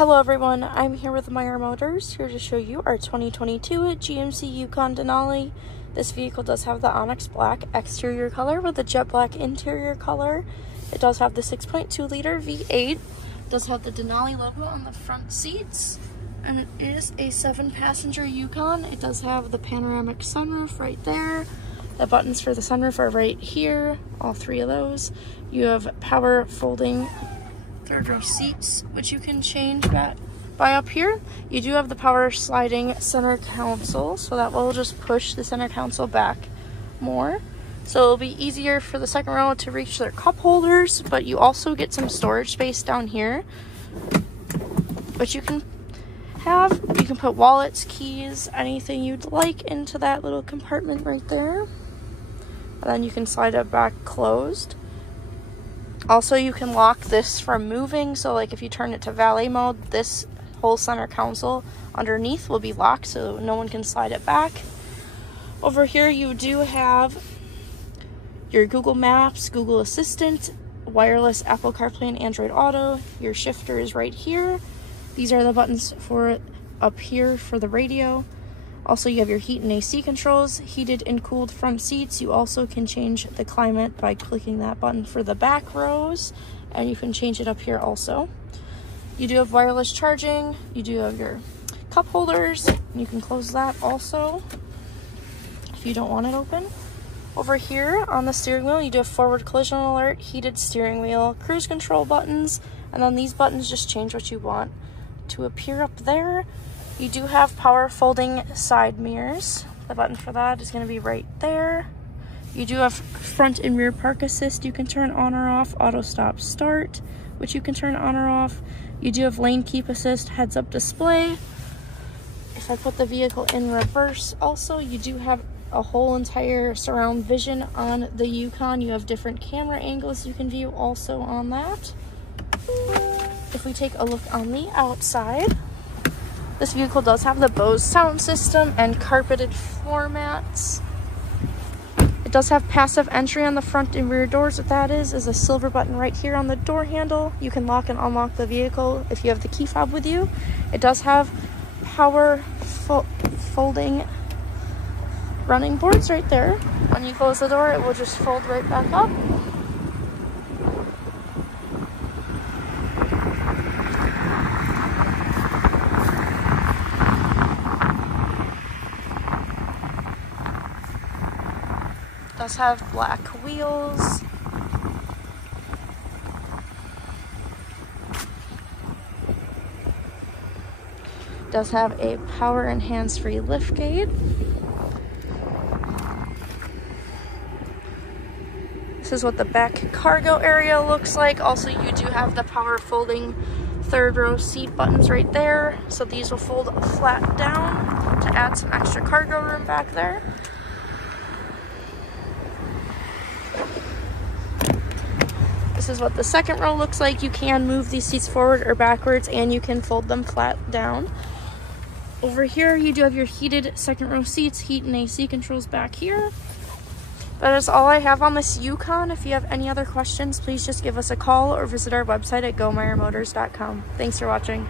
Hello everyone, I'm here with Meyer Motors, here to show you our 2022 GMC Yukon Denali. This vehicle does have the onyx black exterior color with a jet black interior color. It does have the 6.2 liter V8. It does have the Denali logo on the front seats, and it is a 7-passenger Yukon. It does have the panoramic sunroof right there. The buttons for the sunroof are right here, all three of those. You have power folding third row seats, which you can change that by up here. You do have the power sliding center console, so that will just push the center console back more. So it'll be easier for the second row to reach their cup holders, but you also get some storage space down here. But you can put wallets, keys, anything you'd like into that little compartment right there. And then you can slide it back closed. Also, you can lock this from moving, so like if you turn it to valet mode, this whole center console underneath will be locked so no one can slide it back. Over here you do have your Google Maps, Google Assistant, wireless Apple Carplay and Android Auto. Your shifter is right here. These are the buttons for up here for the radio. Also, you have your heat and AC controls, heated and cooled front seats. You also can change the climate by clicking that button for the back rows, and you can change it up here also. You do have wireless charging. You do have your cup holders. You can close that also if you don't want it open. Over here on the steering wheel, you do have forward collision alert, heated steering wheel, cruise control buttons, and then these buttons just change what you want to appear up there. You do have power folding side mirrors. The button for that is going to be right there. You do have front and rear park assist. You can turn on or off. Auto stop start, which you can turn on or off. You do have lane keep assist, heads up display. If I put the vehicle in reverse, also you do have a whole entire surround vision on the Yukon. You have different camera angles you can view also on that. If we take a look on the outside, this vehicle does have the Bose Sound System and carpeted floor mats. It does have passive entry on the front and rear doors. What that is a silver button right here on the door handle. You can lock and unlock the vehicle if you have the key fob with you. It does have power folding running boards right there. When you close the door, it will just fold right back up. Does have black wheels. Does have a power and hands-free liftgate. This is what the back cargo area looks like. Also, you do have the power folding third row seat buttons right there. So these will fold flat down to add some extra cargo room back there. This is what the second row looks like. You can move these seats forward or backwards, and you can fold them flat down. Over here, you do have your heated second row seats, heat and AC controls back here. That is all I have on this Yukon. If you have any other questions, please just give us a call or visit our website at gomeyermotors.com. Thanks for watching.